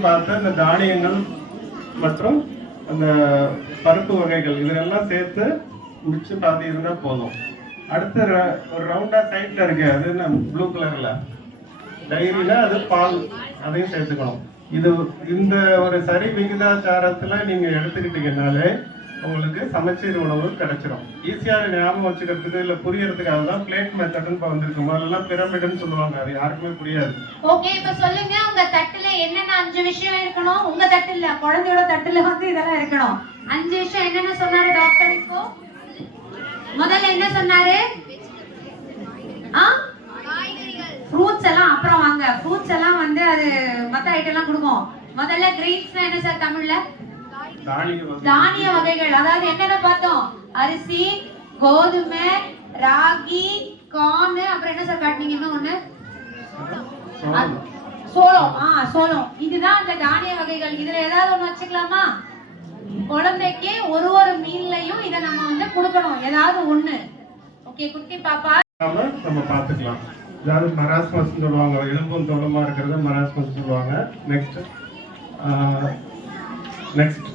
பார்த்த இந்த தானியங்கள் மற்றும் அந்த பருப்பு வகைகள் இதெல்லாம் சேர்த்து மிக்ஸ் பார்த்தீங்கன்னா போதும். அடுத்து ர- ஒரு ரவுண்டா சைட்ல இருக்கு. அது என்ன? ப்ளூ கலர்ல டைரியில அது பால். அதையும் சேர்த்துக்கணும். இது இந்த ஒரு சரி விகிதாச்சாரத்துல நீங்க எடுத்துக்கிட்டீங்கன்னாலே உங்களுக்கு சமச்சீர் உணவு கிடைச்சிடும் ஈஸியாக ஞாபகம் வச்சுக்கிறதுக்கு இல்லை புரியறதுக்காக தான் பிளேட் மெத்தட்னு இப்போ வந்திருக்கு. முதல்லலாம் பிரமிடுன்னு சொல்லுவாங்க. அது யாருக்குமே புரியாது. ஓகே இப்போ சொல்லுங்க. உங்க தட்டுல என்னென்ன அஞ்சு விஷயம் இருக்கணும்? உங்க தட்டுல குழந்தையோட தட்டுல வந்து இதெல்லாம் இருக்கணும். அஞ்சு விஷயம் என்னென்ன சொன்னாரு டாக்டர் இப்போ? முதல்ல என்ன சொன்னாரு? ஆ? ஃப்ரூட்ஸ் எல்லாம் அப்புறம் வாங்க. ஃப்ரூட்ஸ் எல்லாம் வந்து அது மத்த ஐட்டம் எல்லாம் கொடுக்கும் முதல்ல கிரீன்ஸ்னா என்ன சார் தமிழ்ல? தானிய வகை தானிய வகைகள். அதாவது என்னென்ன பார்த்தோம்? அரிசி கோதுமை ராகி கார்ன் அப்புறம் என்ன சார் காட்டுனீங்க இன்னும் ஒண்ணு? சோளம். ஆ சோளம். இதுதான் அந்த தானிய வகைகள். இதுல ஏதாவது ஒண்ணு வச்சுக்கலாமா? குழந்தைக்கு ஒரு ஒரு மீன்லயும் இத நம்ம வந்து கொடுக்கணும். ஏதாவது ஒண்ணு. ஓகே குட்டி பாப்பா. நாம நம்ம பார்த்துக்கலாம். அதாவது மராஸ்மஸ் சொல்லுவாங்க எலும்பும் தோளமா இருக்கிறத மராஸ்மஸ் சொல்லுவாங்க. நெக்ஸ்ட் நெக்ஸ்ட்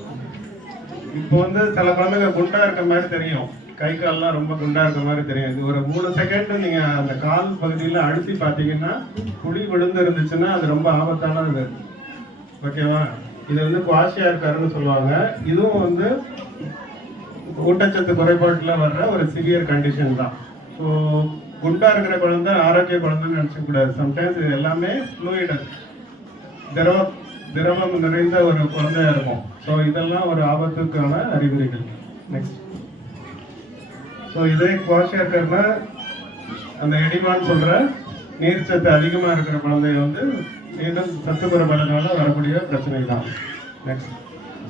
இப்போ வந்து சில குழந்தைங்க குண்டா இருக்க மாதிரி தெரியும். கை கால்லாம் ரொம்ப குண்டா இருக்க மாதிரி தெரியும். இது ஒரு மூணு செகண்ட் நீங்க அந்த கால் பகுதியில அழுத்தி பார்த்தீங்கன்னா குழி விழுந்து இருந்துச்சுன்னா அது ரொம்ப ஆபத்தானது. ஓகேவா? இது வந்து குவாஷியா இருக்காருன்னு சொல்லுவாங்க. இதுவும் வந்து ஊட்டச்சத்து குறைபாட்டுல வர்ற ஒரு சிவியர் கண்டிஷன் தான். ஸோ குண்டா இருக்கிற குழந்தை ஆரோக்கிய குழந்தைன்னு நினச்சிக்கூடாது சம்டைம்ஸ் இது எல்லாமே ஃப்ளூயிட் திரவ திரவம் நிறைந்த ஒரு குழந்தையா இருக்கும் ஸோ இதெல்லாம் ஒரு ஆபத்துக்கான அறிகுறிகள். நெக்ஸ்ட் ஸோ இதே குவாஷியா அந்த எடிமான்னு சொல்ற நீர்ச்சத்து அதிகமாக இருக்கிற குழந்தை வந்து மீண்டும் சத்து குறைபாடுனால வரக்கூடிய பிரச்சனை தான் நெக்ஸ்ட்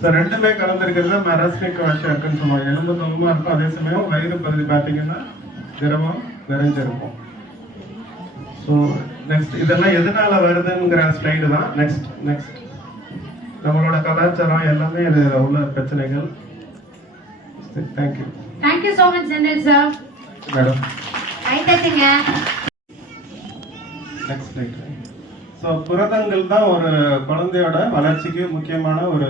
ஸோ ரெண்டுமே கலந்துருக்கிறது மெராஸ்மிக் வாஷா இருக்குன்னு சொல்லுவாங்க. எலும்பு தொகமாக இருக்கும். அதே சமயம் வயிறு பகுதி பார்த்தீங்கன்னா திரவம் நிறைஞ்சிருக்கும். ஸோ நெக்ஸ்ட் இதெல்லாம் எதனால வருதுங்கிற ஸ்லைடு தான். நெக்ஸ்ட் நெக்ஸ்ட் நம்மளோட கலாச்சாரம் எல்லாமே இது உள்ள பிரச்சனைகள். Thank you thank you so much general sir madam ரைட்டாச்சுங்க next slide so புரதங்கள் தான் ஒரு குழந்தையோட வளர்ச்சிக்கு முக்கியமான ஒரு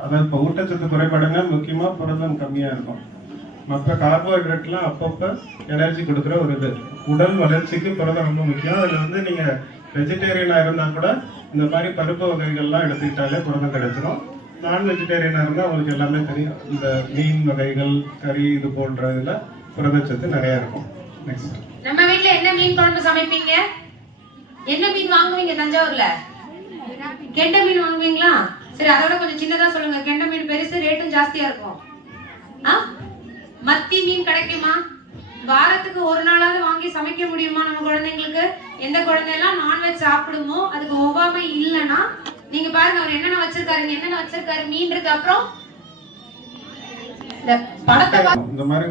அதாவது இப்போ ஊட்டச்சத்து குறைபாடுங்க முக்கியமாக புரதம் கம்மியாக இருக்கும். மற்ற கார்போஹைட்ரேட்லாம் அப்பப்போ எனர்ஜி கொடுக்குற ஒரு இது. உடல் வளர்ச்சிக்கு புரதம் ரொம்ப முக்கியம். அதில் வந்து நீங்கள் வெஜிடேரியனாக இருந்தால் கூட இந்த மாதிரி பருப்பு வகைகள்லாம் எடுத்துக்கிட்டாலே புரதம் கிடைச்சிரும். நான் வெஜிடேரியனாக இருந்தால் உங்களுக்கு எல்லாமே தெரியும். இந்த மீன் வகைகள் கறி இது போன்ற இதில் புரதச்சத்து நிறையா இருக்கும். நெக்ஸ்ட் நம்ம வீட்டில் என்ன மீன் குழம்பு சமைப்பீங்க? என்ன மீன் வாங்குவீங்க தஞ்சாவூர்ல? கெண்டை மீன் வாங்குவீங்களா? சரி அதோட கொஞ்சம் சின்னதா சொல்லுங்க. கெண்டை மீன் பெருசு ரேட்டும் ஜாஸ்தியா இருக்கும். ஆ? மத்தி மீன் கிடைக்குமா? வாரத்துக்கு ஒரு நாளாவது வாங்கி சமைக்க முடியுமா நம்ம குழந்தைங்களுக்கு? எந்த குழந்தையெல்லாம் நான்வெஜ் சாப்பிடுமோ அதுக்கு ஒவ்வாமை இல்லைன்னா நீங்க பாருங்க அவர் என்னென்ன வச்சிருக்காரு என்னென்ன வச்சிருக்காரு மீன் இருக்கு அப்புறம் இந்த படத்தை இந்த மாதிரி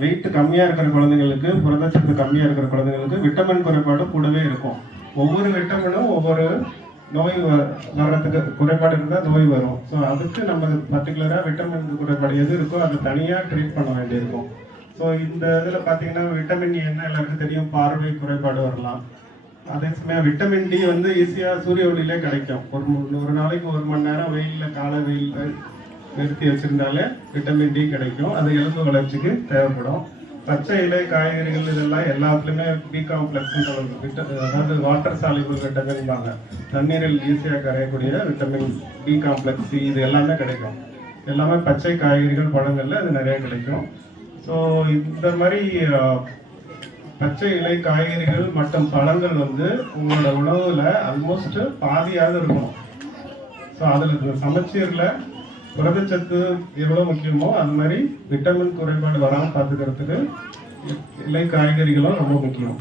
வெயிட் கம்மியா இருக்கிற குழந்தைங்களுக்கு புரதச்சத்து கம்மியா இருக்கிற குழந்தைங்களுக்கு விட்டமின் குறைபாடு கூடவே இருக்கும். ஒவ்வொரு விட்டமினும் ஒவ்வொரு நோய் வர்றதுக்கு குறைபாடு இருந்தால் நோய் வரும். ஸோ அதுக்கு நம்ம பர்டிகுலராக விட்டமின் குறைபாடு எது இருக்கோ அதை தனியாக ட்ரீட் பண்ண வேண்டியிருக்கும். ஸோ இந்த இதில் பார்த்தீங்கன்னா விட்டமின் என்ன எல்லாருக்கும் தெரியும்? பார்வை குறைபாடு வரலாம். அதே சமயம் விட்டமின் டி வந்து ஈஸியாக சூரிய ஒளியிலே கிடைக்கும். ஒரு ஒரு நாளைக்கு ஒரு மணி நேரம் வெயிலில் காலை வெயிலில் நிறுத்தி வச்சிருந்தாலே விட்டமின் டி கிடைக்கும். அது எலும்பு வளர்ச்சிக்கு தேவைப்படும். பச்சை இலை காய்கறிகள் இதெல்லாம் எல்லாத்துலேயுமே பி விட்ட அதாவது வாட்டர் சாலிபிள் விட்டமின்பாங்க தண்ணீரில் ஈஸியாக கரையக்கூடிய விட்டமின் பி காம்ப்ளெக்ஸ் சி இது எல்லாமே கிடைக்கும். எல்லாமே பச்சை காய்கறிகள் பழங்களில் அது நிறைய கிடைக்கும். ஸோ இந்த மாதிரி பச்சை இலை காய்கறிகள் மற்றும் பழங்கள் வந்து உங்களோட உணவுல ஆல்மோஸ்ட் பாதியாவது இருக்கணும் ஸோ அதில் இருக்கிற சமச்சீரில் புரதச்சத்து எவ்வளோ முக்கியமோ அது மாதிரி விட்டமின் குறைபாடு வராமல் பார்த்துக்கிறதுக்கு இலை காய்கறிகளும் ரொம்ப முக்கியம்.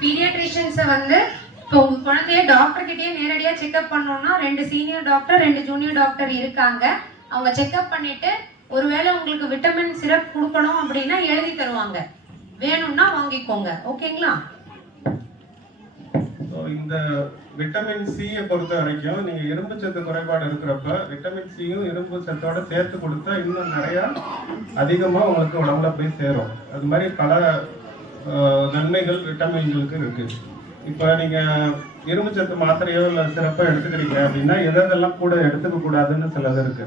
பீடியாட்ரிஷியன்ஸை வந்து இப்போ உங்க குழந்தைய டாக்டர் கிட்டயே நேரடியா செக்அப் பண்ணோம்னா ரெண்டு சீனியர் டாக்டர் ரெண்டு ஜூனியர் டாக்டர் இருக்காங்க. அவங்க செக்அப் பண்ணிட்டு ஒருவேளை உங்களுக்கு விட்டமின் சிரப் கொடுக்கணும் அப்படின்னா எழுதி தருவாங்க. வேணும்னா வாங்கிக்கோங்க. ஓகேங்களா? ஸோ இந்த விட்டமின் சியை பொறுத்த வரைக்கும் நீங்க இரும்பு சத்து குறைபாடு இருக்கிறப்ப விட்டமின் சியும் இரும்பு சத்தோட சேர்த்து கொடுத்தா இன்னும் நிறைய அதிகமா உங்களுக்கு உடம்புல போய் சேரும். அது மாதிரி பல நன்மைகள் விட்டமின்களுக்கு இருக்கு. இப்போ நீங்க இரும்பு சத்து மாத்திரையோ இல்லை சிறப்பாக எடுத்துக்கிறீங்க அப்படின்னா எதெல்லாம் கூட எடுத்துக்க கூடாதுன்னு சிலது இருக்கு.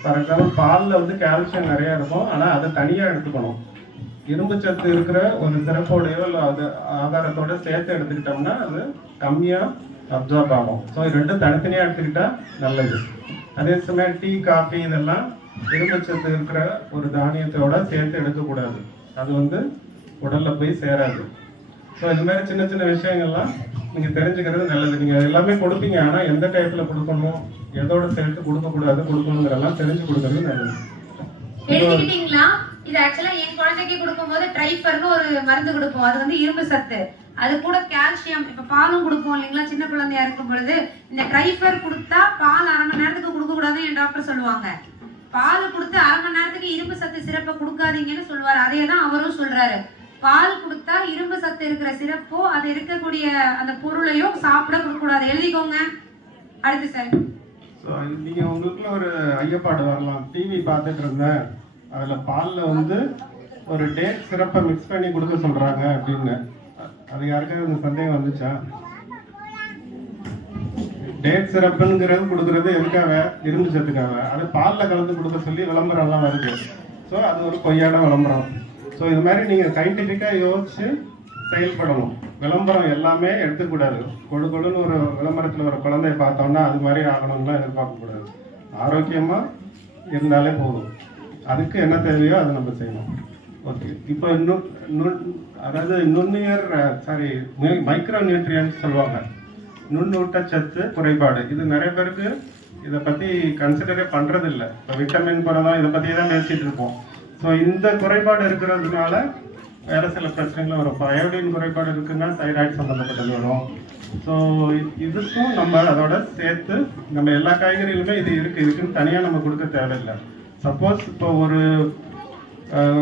ஃபார் எக்ஸாம்பிள் பாலில் வந்து கால்சியம் நிறைய இருக்கும். ஆனால் அதை தனியாக எடுத்துக்கணும். இரும்பு சத்து இருக்கிற ஒரு சிறப்போடையோ இல்லை அது ஆதாரத்தோட சேர்த்து எடுத்துக்கிட்டோம்னா அது கம்மியாக அப்சார்ப் ஆகும். ஸோ ரெண்டும் தனித்தனியாக எடுத்துக்கிட்டா நல்லது. அதே சமயம் டீ காஃபி இதெல்லாம் இரும்பு சத்து இருக்கிற ஒரு தானியத்தோட சேர்த்து எடுக்கக்கூடாது. அது வந்து உடலில் போய் சேராது. ஸோ இது மாதிரி சின்ன சின்ன விஷயங்கள்லாம் நீங்க தெரிஞ்சுக்கிறது நல்லது. நீங்க எல்லாமே கொடுப்பீங்க. ஆனா எந்த டயத்துல கொடுக்கணும் எதோட சேர்த்து கொடுக்கக்கூடாது கொடுக்கணுங்கிறதெல்லாம் தெரிஞ்சு கொடுக்கறது நல்லது. எழுதிக்கிட்டீங்களா இது ஆக்சுவலா என் குழந்தைக்கு கொடுக்கும்போது ட்ரைஃபர்னு ஒரு மருந்து கொடுப்போம். அது வந்து இரும்பு சத்து. அது கூட கால்சியம் இப்ப பாலும் கொடுப்போம் இல்லைங்களா? சின்ன குழந்தையா இருக்கும் பொழுது. இந்த ட்ரைஃபர் கொடுத்தா பால் அரை மணி நேரத்துக்கு கொடுக்க கூடாதுன்னு என் டாக்டர் சொல்லுவாங்க. பால் கொடுத்து அரை மணி நேரத்துக்கு இரும்பு சத்து சிறப்பை கொடுக்காதீங்கன்னு சொல்லுவாரு. அதே தான் அவரும் சொல்றாரு. பால் கொடுத்தா இரும்பு சத்து இருக்கிற சிறப்போ அது இருக்கக்கூடிய அந்த பொருளையோ சாப்பிட கொடுக்கக்கூடாது. எழுதிக்கோங்க. அடுத்து சார். ஸோ நீங்க உங்களுக்குள்ள ஒரு ஐயப்பாடு வரலாம். டிவி பார்த்துட்டு இருந்தேன். அதுல பால்ல வந்து ஒரு டேட் சிறப்பை மிக்ஸ் பண்ணி கொடுக்க சொல்றாங்க அப்படின்னு. அது யாருக்காவது அந்த சந்தேகம் வந்துச்சா? டேட் சிறப்புங்கிறது கொடுக்கறது எதுக்காக? இரும்பு சத்துக்காக. அது பாலில் கலந்து கொடுக்க சொல்லி விளம்பரம்லாம் வருது. ஸோ அது ஒரு பொய்யான விளம்பரம். ஸோ இது மாதிரி நீங்கள் சயின்டிஃபிக்காக யோசிச்சு செயல்படணும். விளம்பரம் எல்லாமே எடுத்துக்கூடாது. கொடு கொடுன்னு ஒரு விளம்பரத்தில் ஒரு குழந்தைய பார்த்தோம்னா அது மாதிரி ஆகணும்லாம் எதிர்பார்க்கக்கூடாது. ஆரோக்கியமாக இருந்தாலே போதும். அதுக்கு என்ன தேவையோ அதை நம்ம செய்யணும். ஓகே இப்போ நுண் அதாவது நுண்ணுயர் சாரி மைக்ரோ நியூட்ரியன்ஸ் சொல்லுவாங்க. நுண்ணூட்டச்சத்து குறைபாடு. இது நிறைய பேருக்கு இதை பற்றி கன்சிடரே பண்ணுறதில்ல இப்போ விட்டமின் குறைதான் இதை பற்றி தான் பேசிகிட்டு இருப்போம். ஸோ இந்த குறைபாடு இருக்கிறதுனால வேறு சில பிரச்சனைகள் வரும். இப்போ அயோடின் குறைபாடு இருக்குன்னா தைராய்டு சம்மந்தப்பட்டது வரும். ஸோ இதுக்கும் நம்ம அதோட சேர்த்து நம்ம எல்லா காய்கறிகளுமே இது இருக்குது இதுக்குன்னு தனியாக நம்ம கொடுக்க தேவையில்லை. சப்போஸ் இப்போ ஒரு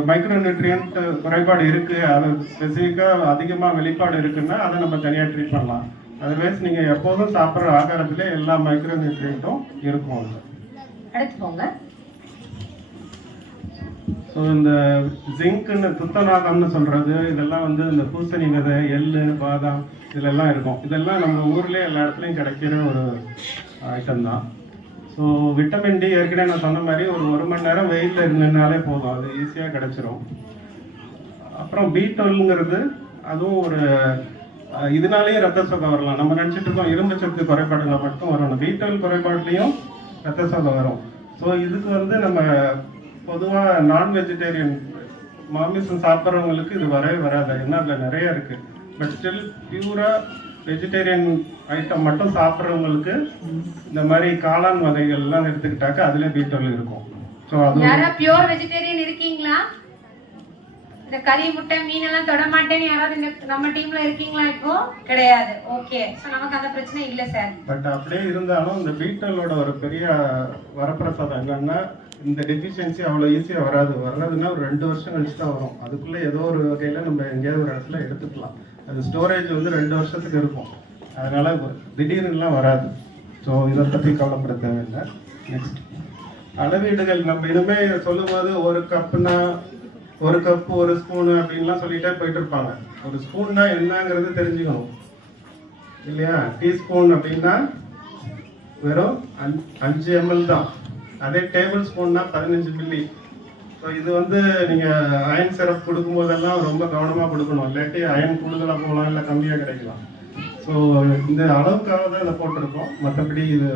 மைக்ரோ நியூட்ரியன்ட் குறைபாடு இருக்குது அது ஸ்பெசிஃபிக்காக அதிகமாக வெளிப்பாடு இருக்குன்னா அதை நம்ம தனியாக ட்ரீட் பண்ணலாம். அதர்வைஸ் நீங்கள் எப்போதும் சாப்பிட்ற ஆகாரத்துல எல்லா மைக்ரோ நியூட்ரியன்ட்டும் இருக்கும். அதுல. அடுத்து போங்க. ஸோ இந்த ஜிங்க்குன்னு துத்தநாகம்னு சொல்கிறது இதெல்லாம் வந்து இந்த பூசணி விதை எள்ளு பாதாம் இதெல்லாம் இருக்கும். இதெல்லாம் நம்ம ஊர்லேயே எல்லா இடத்துலையும் கிடைக்கிற ஒரு ஐட்டம் தான். ஸோ விட்டமின் டி ஏற்கனவே நான் சொன்ன மாதிரி ஒரு ஒரு மணி நேரம் வெயிலில் இருந்ததுனாலே போதும். அது ஈஸியாக கிடைச்சிரும். அப்புறம் பி டுவெல்ங்கிறது அதுவும் ஒரு இதனாலேயே ரத்த சோகை வரலாம். நம்ம நினச்சிட்டு இருக்கோம் இரும்பு சத்து குறைபாடுல மட்டும் வரணும். பி டுவெல் குறைபாடுலையும் ரத்த சோகை வரும். ஸோ இதுக்கு வந்து நம்ம பொதுவாக நான் வெஜிடேரியன் மாமிசம் சாப்பிட்றவங்களுக்கு இது வரவே வராது. என்ன அதில் நிறைய இருக்கு. பட் ஸ்டில் பியூரா வெஜிடேரியன் ஐட்டம் மட்டும் சாப்பிட்றவங்களுக்கு இந்த மாதிரி காளான் வகைகள்லாம் எடுத்துக்கிட்டாக்க அதுல பி டுவெல் இருக்கும். ஸோ அது யாரா பியூர் வெஜிடேரியன் இருக்கீங்களா? இந்த கறி முட்டை மீன் எல்லாம் தொட மாட்டேன்னு யாராவது இந்த நம்ம டீம்ல இருக்கீங்களா இப்போ? கிடையாது. ஓகே சோ நமக்கு அந்த பிரச்சனை இல்ல சார் பட் அப்படியே இருந்தாலும் இந்த பீட்டலோட ஒரு பெரிய வரப்பிரசாதம் என்னன்னா இந்த டெஃபிஷியன்சி அவ்வளோ ஈஸியாக வராது. வர்றதுன்னா ஒரு ரெண்டு வருஷம் கழிச்சு தான் வரும். அதுக்குள்ளே ஏதோ ஒரு வகையில் நம்ம எங்கேயாவது ஒரு இடத்துல எடுத்துக்கலாம். அது ஸ்டோரேஜ் வந்து ரெண்டு வருஷத்துக்கு இருக்கும். அதனால் திடீர்னுலாம் வராது. ஸோ இதை பற்றி கவலைப்பட தேவையில்லை. நெக்ஸ்ட் அளவீடுகள். நம்ம இனிமே சொல்லும்போது ஒரு கப்புனா ஒரு கப்பு ஒரு ஸ்பூனு அப்படின்லாம் சொல்லிட்டே போயிட்டு இருப்பாங்க ஒரு ஸ்பூன்னா என்னங்கிறது தெரிஞ்சுக்கணும். இல்லையா? டீஸ்பூன் அப்படின்னா வெறும் அஞ்சு எம்எல் தான். அதே டேபிள் ஸ்பூன்னா பதினஞ்சு மில்லி ஸோ இது வந்து நீங்கள் அயன் சிரப் கொடுக்கும்போதெல்லாம் ரொம்ப கவனமாக கொடுக்கணும். இல்லாட்டி அயன் கூடுதலாக போகலாம் இல்லை கம்மியாக கிடைக்கலாம். ஸோ இந்த அளவுக்காக தான் இதை போட்டிருக்கோம். மற்றபடி இது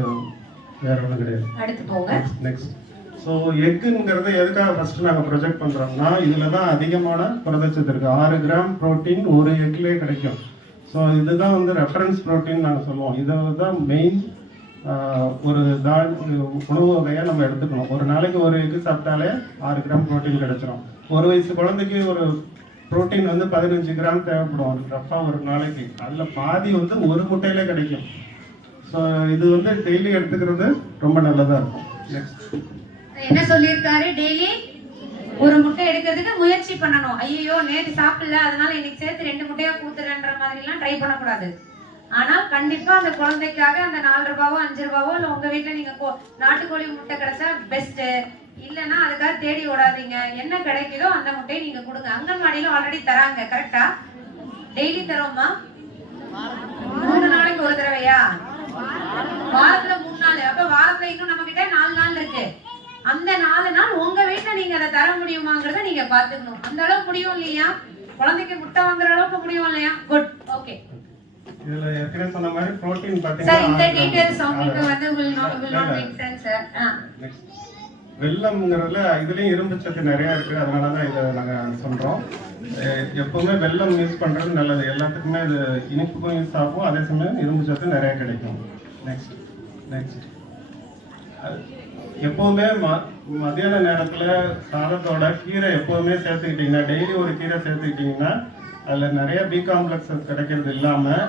வேற ஒன்றும் கிடையாது. நெக்ஸ்ட் ஸோ எக்குங்கிறத எதுக்காக ஃபர்ஸ்ட் நாங்கள் ப்ரொஜெக்ட் பண்ணுறோம்னா இதில் தான் அதிகமான புரதச்சத்து இருக்குது ஆறு கிராம் புரோட்டீன் ஒரு எக்லேயே கிடைக்கும். ஸோ இதுதான் வந்து ரெஃபரன்ஸ் புரோட்டீன் நாங்கள் சொல்லுவோம். இதை தான் மெயின் ஒரு தால் உணவு வகையாக நம்ம எடுத்துக்கணும். ஒரு நாளைக்கு ஒரு எக்கு சாப்பிட்டாலே ஆறு கிராம் புரோட்டீன் கிடைச்சிரும். ஒரு வயசு குழந்தைக்கு ஒரு புரோட்டீன் வந்து பதினஞ்சு கிராம் தேவைப்படும். அது ரஃபாக ஒரு நாளைக்கு. அதில் பாதி வந்து ஒரு முட்டையிலே கிடைக்கும். ஸோ இது வந்து டெய்லி எடுத்துக்கிறது ரொம்ப நல்லதாக இருக்கும். நெக்ஸ்ட் என்ன சொல்லியிருக்காரு? டெய்லி ஒரு முட்டை எடுக்கிறதுக்கு முயற்சி பண்ணணும். ஐயோ நேற்று சாப்பிடல. அதனால இன்னைக்கு சேர்த்து ரெண்டு முட்டையா கூத்துறேன்ற மாதிரிலாம் ட்ரை பண்ணக்கூடாது. ஆனால் கண்டிப்பா அந்த குழந்தைக்காக அந்த நாலு ரூபாவோ அஞ்சு ரூபாவோ இல்ல உங்க வீட்டில் நீங்க கோ- நாட்டுக்கோழி முட்டை கிடைச்சா பெஸ்ட் இல்லைன்னா அதுக்காக தேடி ஓடாதீங்க. என்ன கிடைக்குதோ அந்த முட்டையை நீங்க கொடுங்க. அங்கன்வாடியில ஆல்ரெடி தராங்க கரெக்டா டெய்லி தரோமா மூணு நாளைக்கு நாளைக்கு ஒரு தடவையா? வாரத்துல மூணு நாள். அப்ப வாரத்துல இன்னும் நம்ம கிட்ட நாலு நாள் இருக்கு. அந்த நாலு நாள் உங்க வீட்டுல நீங்க அதை தர முடியுமாங்கிறத நீங்க பாத்துக்கணும் அந்த அளவுக்கு முடியும் இல்லையா? குழந்தைக்கு முட்டை வாங்குற அளவுக்கு முடியும் இல்லையா? குட் ஓகே இதுல ஏற்கனவே சொன்ன மாதிரி புரோட்டீன் இந்த பாத்தீங்கன்னா டீடைல்ஸ் உங்களுக்கு வந்து will not will not make sense sir ah. Next. வெள்ளம்ங்கிறதுல இதுலயும் இரும்பு சத்து நிறைய இருக்கு. அதனாலதான் இதை நாங்க சொல்றோம். எப்பவுமே வெள்ளம் யூஸ் பண்றது நல்லது. எல்லாத்துக்குமே இது இனிப்புக்கும் யூஸ் ஆகும். அதே சமயம் இரும்பு சத்து நிறைய கிடைக்கும். நெக்ஸ்ட் நெக்ஸ்ட் எப்பவுமே ம- மத்தியான நேரத்துல சாதத்தோட கீரை எப்பவுமே சேர்த்துக்கிட்டீங்கன்னா டெய்லி ஒரு கீரை சேர்த்துக்கிட்டீங்கன்னா அதில் நிறைய பி காம்ப்ளெக்ஸஸ் கிடைக்கிறது இல்லாமல்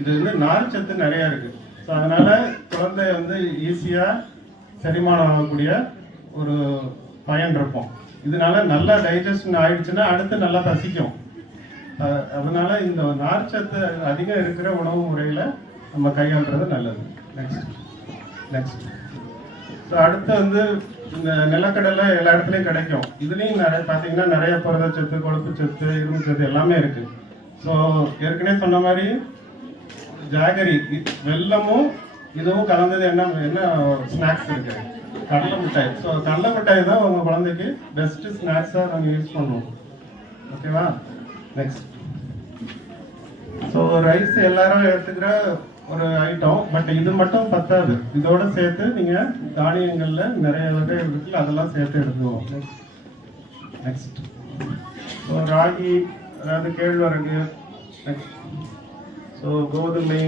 இது வந்து நார் சத்து நிறையா இருக்குது ஸோ அதனால் குழந்தை வந்து ஈஸியாக செரிமானம் ஆகக்கூடிய ஒரு பயன் இருக்கும். இதனால நல்லா டைஜஷன் ஆயிடுச்சுன்னா அடுத்து நல்லா பசிக்கும். அதனால இந்த நார்ச்சத்து அதிகம் இருக்கிற உணவு முறையில் நம்ம கையாளுறது நல்லது. நெக்ஸ்ட் நெக்ஸ்ட் ஸோ அடுத்து வந்து இந்த நிலக்கடலை எல்லா இடத்துலையும் கிடைக்கும். இதுலேயும் நிறைய பார்த்தீங்கன்னா நிறைய புரதச்சத்து கொழுப்பு சத்து இரும்பு சத்து எல்லாமே இருக்கு. ஸோ ஏற்கனவே சொன்ன மாதிரி ஜாகரி வெள்ளமும் வெல்லமும் இதுவும் கலந்தது என்ன என்ன ஸ்நாக்ஸ் இருக்கு? கடலை மிட்டாய். ஸோ கடலை மிட்டாய் தான் உங்கள் குழந்தைக்கு பெஸ்ட் ஸ்நாக்ஸாக நாங்கள் யூஸ் பண்ணுவோம். ஓகேவா நெக்ஸ்ட் ஸோ ரைஸ் எல்லாரும் எடுத்துக்கிற ஒரு ஐட்டம் பட் இது மட்டும் பத்தாது. இதோட சேர்த்து நீங்க தானியங்கள்ல நிறைய வகை இருக்குல்ல அதெல்லாம் சேர்த்து எடுத்துவோம் நெக்ஸ்ட் ஸோ ராகி அதாவது கேழ்வரகு நெக்ஸ்ட் ஸோ கோதுமை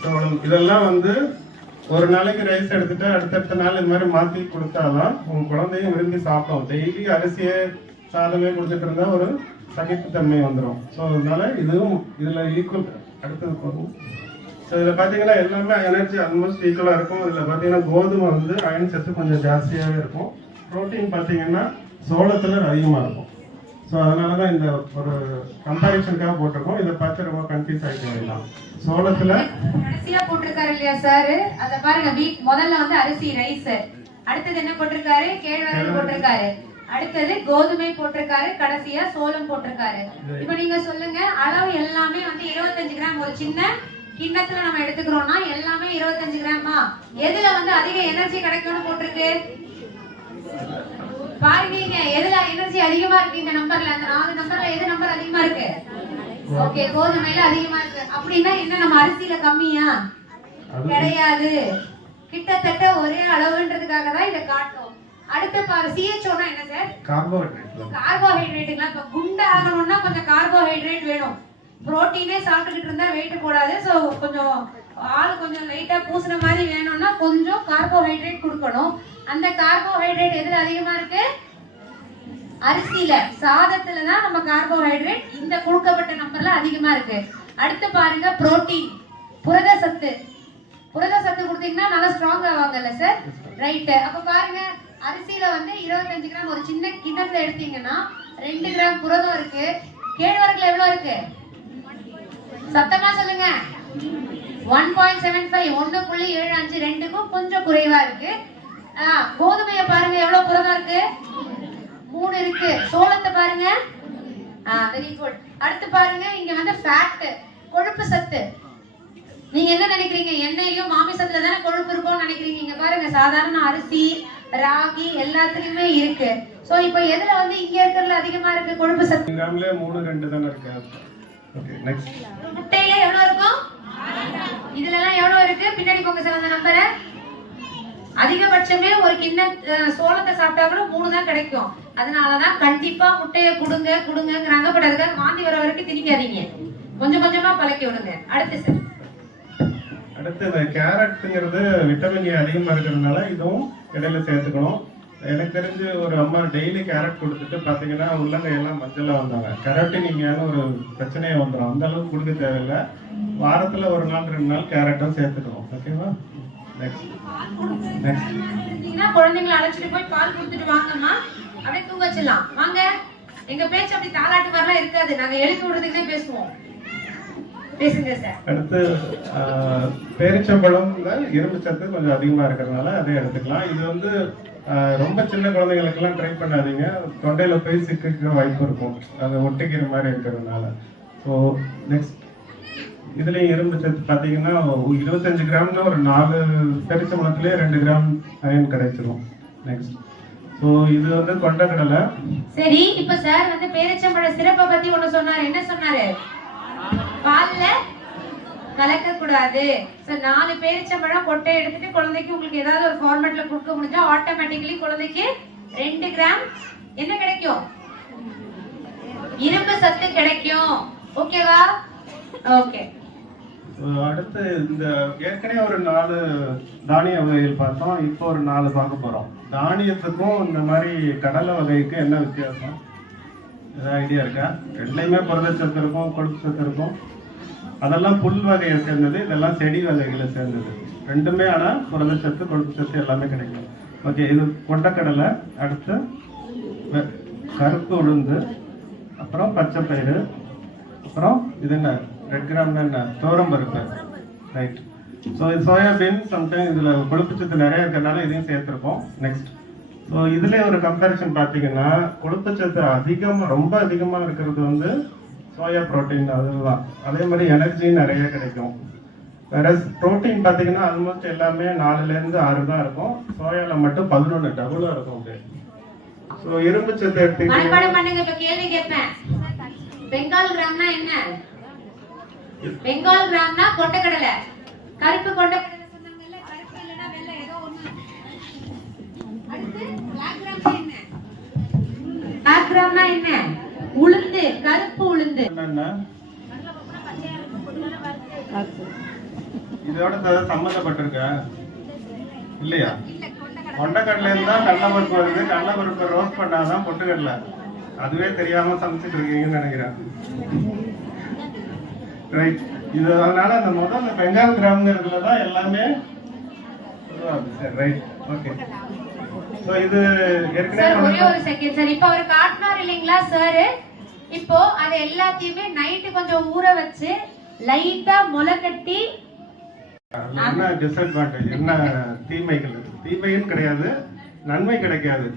சோளம் இதெல்லாம் வந்து ஒரு நாளைக்கு ரைஸ் எடுத்துட்டு அடுத்தடுத்த நாள் இது மாதிரி மாற்றி கொடுத்தாதான் உங்க குழந்தையும் விரும்பி சாப்பிடும். டெய்லி அரிசியே சாதமே கொடுத்துட்டு இருந்தா ஒரு சகிப்புத்தன்மை வந்துடும் ஸோ அதனால இதுவும் இதில் ஈக்குவல் அடுத்தது போதும். ஸோ இதில் பார்த்தீங்கன்னா எல்லாமே எனர்ஜி ஆல்மோஸ்ட் ஈக்குவலாக இருக்கும். இதில் பார்த்தீங்கன்னா கோதுமை வந்து அயன் சத்து கொஞ்சம் ஜாஸ்தியாகவே இருக்கும். ப்ரோட்டீன் பார்த்தீங்கன்னா சோளத்தில் அதிகமாக இருக்கும். ஸோ அதனால தான் இந்த ஒரு கம்பேரிசனுக்காக போட்டிருக்கோம். இதை பார்த்து ரொம்ப கன்ஃபியூஸ் ஆகிக்க வேண்டாம் சோளத்தில் கடைசியா போட்டிருக்காரு இல்லையா சார்? அத பாருங்க வீட் முதல்ல வந்து அரிசி ரைஸ் அடுத்தது என்ன போட்டிருக்காரு? கேழ்வரகு போட்டிருக்காரு. அடுத்தது கோதுமை போட்டிருக்காரு. கடைசியா சோளம் போட்டிருக்காரு. இப்ப நீங்க சொல்லுங்க அளவு எல்லாமே வந்து 25 கிராம் ஒரு சின்ன கிண்ணத்துல நம்ம எடுத்துக்கிறோம்னா எல்லாமே 25 கிராமா. எதுல வந்து அதிக எனர்ஜி கிடைக்கும்னு போட்டிருக்கு? பாருங்க எதுல எனர்ஜி அதிகமா இருக்கு இந்த நம்பர்ல அந்த நாலு நம்பர்ல எது நம்பர் அதிகமா இருக்கு? ஓகே கோதுமையில அதிகமா இருக்கு. அப்படின்னா என்ன நம்ம அரிசியில கம்மியா? கிடையாது. கிட்டத்தட்ட ஒரே அளவுன்றதுக்காக தான் இதை காட்டும். அடுத்து பாரு சிஹெச்ஓனா என்ன சார்? கார்போஹைட்ரேட் கார்போஹைட்ரேட்டுங்களா இப்ப குண்டு ஆகணும்னா கொஞ்சம் கார்போஹைட்ரேட் வேணும். புரோட்டீனே சாப்பிட்டுக்கிட்டு இருந்தா வெயிட் போடாது. ஸோ கொஞ்சம் ஆள் கொஞ்சம் லைட்டா பூசுன மாதிரி வேணும்னா கொஞ்சம் கார்போஹைட்ரேட் கொடுக்கணும். அந்த கார்போஹைட்ரேட் எதுல அதிகமா இருக்கு? அரிசியில. சாதத்துல தான் நம்ம கார்போஹைட்ரேட் இந்த கொடுக்கப்பட்ட நம்பர்ல அதிகமா இருக்கு. அடுத்து பாருங்க புரோட்டீன் புரத சத்து. புரத சத்து கொடுத்தீங்கன்னா நல்லா ஸ்ட்ராங் ஆவாங்கல்ல சார் ரைட்டு அப்ப பாருங்க அரிசியில வந்து 25 கிராம் ஒரு சின்ன கிண்ணத்துல எடுத்தீங்கன்னா ரெண்டு கிராம் புரதம் இருக்கு. கேழ்வரகுல எவ்வளவு இருக்கு? சத்தமா சொல்லுங்க. ஒன் பாயிண்ட் செவன் ஃபைவ் ஒன்று புள்ளி ஏழு அஞ்சு ரெண்டுக்கும் கொஞ்சம் குறைவா இருக்கு. கோதுமையை பாருங்க எவ்வளவு புரதம் இருக்கு? மூணு இருக்கு. சோளத்தை பாருங்க. வெரி குட் அடுத்து பாருங்க இங்க வந்து ஃபேட் கொழுப்பு சத்து. நீங்க என்ன நினைக்கிறீங்க? எண்ணெயிலயும் மாமிசத்துல தானே கொழுப்பு இருக்கும்னு நினைக்கிறீங்க? இங்க பாருங்க சாதாரண அரிசி ராகி எல்லாத்துலயுமே இருக்கு. சோ இப்போ எதுல வந்து இங்க இருக்கிறதுல அதிகமா இருக்கு? கொழுப்பு சத்து. மூணு ரெண்டு தானே இருக்கு. முட்டையில எவ்வளவு இருக்கும்? இதுல எல்லாம் எவ்வளவு இருக்கு? பின்னாடி போங்க சார் அந்த நம்பரை அதிகபட்சமே ஒரு கிண்ண சோளத்தை சாப்பிட்டா கூட மூணு தான் கிடைக்கும். அதனாலதான் கண்டிப்பா முட்டையை கொடுங்க கொடுங்கங்கிறாங்க. பட் அதுக்காக வாந்தி வர வரைக்கும் திணிக்காதீங்க. கொஞ்சம் கொஞ்சமா பழக்கி விடுங்க. அடுத்து சார். அடுத்து கேரட்டுங்கிறது விட்டமின் ஏ அதிகமாக இருக்கிறதுனால இதுவும் இடையில சேர்த்துக்கணும். எனக்கு தெரிஞ்சு ஒரு அம்மா டெய்லி கேரட் கொடுத்துட்டு பார்த்தீங்கன்னா உள்ளங்கையெல்லாம் மஞ்சளாக வந்தாங்க. கரோட்டினிங்கான ஒரு பிரச்சனையே வந்துடும் அந்த அளவுக்கு கொடுக்க தேவையில்லை. வாரத்தில் ஒரு நாள் ரெண்டு நாள் கேரட்டும் சேர்த்துக்கணும் ஓகேவா நெக்ஸ்ட் நெக்ஸ்ட் குழந்தைங்களை அழைச்சிட்டு போய் பால் கொடுத்துட்டு வாங்கம்மா. அப்படியே தூங்க வச்சிடலாம். வாங்க. எங்க பேச்சு அப்படி தாலாட்டு மாதிரிலாம் இருக்காது. நாங்க எழுப்பி விடுறதுக்குனே பேசுவோம். அடுத்து ஆஹ், பேரிச்சம்பழம் இரும்பு சத்து கொஞ்சம் அதிகமாக இருக்கிறதுனால அதை எடுத்துக்கலாம். இது வந்து ரொம்ப சின்ன குழந்தைங்களுக்கெல்லாம் ட்ரை பண்ணாதீங்க. தொண்டையில் போய் சிக்கிக்க வாய்ப்பு இருக்கும். அது ஒட்டிக்கிற மாதிரி இருக்கிறதுனால. ஸோ நெக்ஸ்ட் இதுலேயும் இரும்பு சத்து பார்த்தீங்கன்னா இருபத்தஞ்சு கிராம்ல ஒரு நாலு பெருச்சம்பளத்திலே ரெண்டு கிராம் அயன் கிடைச்சிரும். நெக்ஸ்ட் ஸோ இது வந்து கொண்டக்கடலை. சரி இப்போ சார் வந்து பேரிச்சம்பழ சிறப்பை பத்தி ஒன்று சொன்னார். என்ன சொன்னாரு? பால்ல கலக்க கூடாது சார் நாலு பேரிச்சம்பழம் கொட்டை எடுத்துட்டு குழந்தைக்கு உங்களுக்கு ஏதாவது ஒரு ஃபார்மேட்ல கொடுக்க முடிஞ்சா ஆட்டோமேட்டிக்கலி குழந்தைக்கு ரெண்டு கிராம் என்ன கிடைக்கும்? இரும்பு சத்து கிடைக்கும். ஓகேவா ஓகே அடுத்து இந்த ஏற்கனவே ஒரு நாலு தானிய வகைகள் பார்த்தோம். இப்போ ஒரு நாலு பார்க்க போறோம். தானியத்துக்கும் இந்த மாதிரி கடலை வகைக்கு என்ன வித்தியாசம்? ஏதாவது ஐடியா இருக்கா? ரெண்டுலையுமே புரதச்சத்து இருக்கும் கொழுப்பு சத்து இருக்கும். அதெல்லாம் புல் வகையை சேர்ந்தது இதெல்லாம் செடி வகைகளை சேர்ந்தது. ரெண்டுமே ஆனால் புரதச்சத்து கொழுப்பு சத்து எல்லாமே கிடைக்கும். ஓகே இது கொண்டக்கடலை அடுத்து கருப்பு உளுந்து அப்புறம் பச்சை பயிறு அப்புறம் இது என்ன ரெட் கிராம் என்ன தோரம் பருப்பு. ரைட் ஸோ இது சோயாபீன் சம்டைம் இதில் கொழுப்புச்சத்து நிறைய இருக்கிறதுனால இதையும் சேர்த்துருப்போம். நெக்ஸ்ட் ஸோ இதுல ஒரு கம்பேரிசன் பார்த்தீங்கன்னா கொழுப்புச்சத்து அதிகமாக ரொம்ப அதிகமாக இருக்கிறது வந்து சோயா புரோட்டீன் அதுதான் அதே மாதிரி எனர்ஜியும் நிறைய கிடைக்கும். வேற புரோட்டீன் பார்த்தீங்கன்னா ஆல்மோஸ்ட் எல்லாமே நாலுலேருந்து ஆறு தான் இருக்கும். சோயாவில் மட்டும் பதினொன்று டபுளாக இருக்கும் அப்படியே. ஸோ இரும்பு சத்து எடுத்தீங்கன்னா கேள்வி கேட்பேன். பெங்கால் கிராம்னா என்ன? பெங்கால் கிராம்னா கொண்டக்கடலை. கருப்பு கொண்டக்கடலை சொன்னாங்கல்ல கருப்பு கிராம்னா என்ன? உளுந்து கருப்பு உளுந்து இதோட சம்மந்தப்பட்டிருக்கா? இல்லையா? கொண்டக்கடலை. இருந்தா கடலைப்பருப்பு வருது. கடலைப்பருப்பு ரோஸ்ட் பண்ணாதான் பொட்டுக்கடலை. அதுவே தெரியாம சமைச்சிட்டு இருக்கீங்கன்னு நினைக்கிறேன். ரைட் இது அதனால அந்த முதல் இந்த பெங்கால் கிராம்ங்கிறதுல தான் எல்லாமே. சரி ரைட் ஓகே ஸோ இது ஏற்கனவே சார் ஒரே நம்ம- ஒரு செகண்ட் சார் இப்போ அவர் காட்டினார் இல்லைங்களா சார் இப்போ அது எல்லாத்தையுமே நைட்டு கொஞ்சம் ஊற வச்சு லைட்டா முளை கட்டி என்ன டிஸ்அட்வான்டேஜ் என்ன தீமைகள்? தீமையும் கிடையாது நன்மை கிடைக்காது.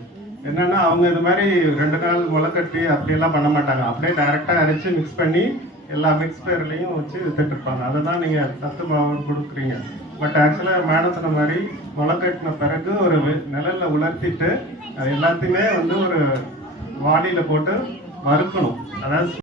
என்னன்னா அவங்க இது மாதிரி ரெண்டு நாள் முளைக்கட்டி அப்படியெல்லாம் பண்ண மாட்டாங்க. அப்படியே டேரெக்டாக அரைச்சி மிக்ஸ் பண்ணி எல்லா மிக்ஸ்டர்லையும் வச்சு வித்துட்டு இருப்பாங்க. அதை தான் நீங்கள் தத்து மாவு கொடுக்குறீங்க. பட் ஆக்சுவலாக மேடத்தின மாதிரி முளைக்கட்டின பிறகு ஒரு நிழலில் உலர்த்திட்டு அது எல்லாத்தையுமே வந்து ஒரு வாடியில் போட்டு மறுக்கணும். அதாவது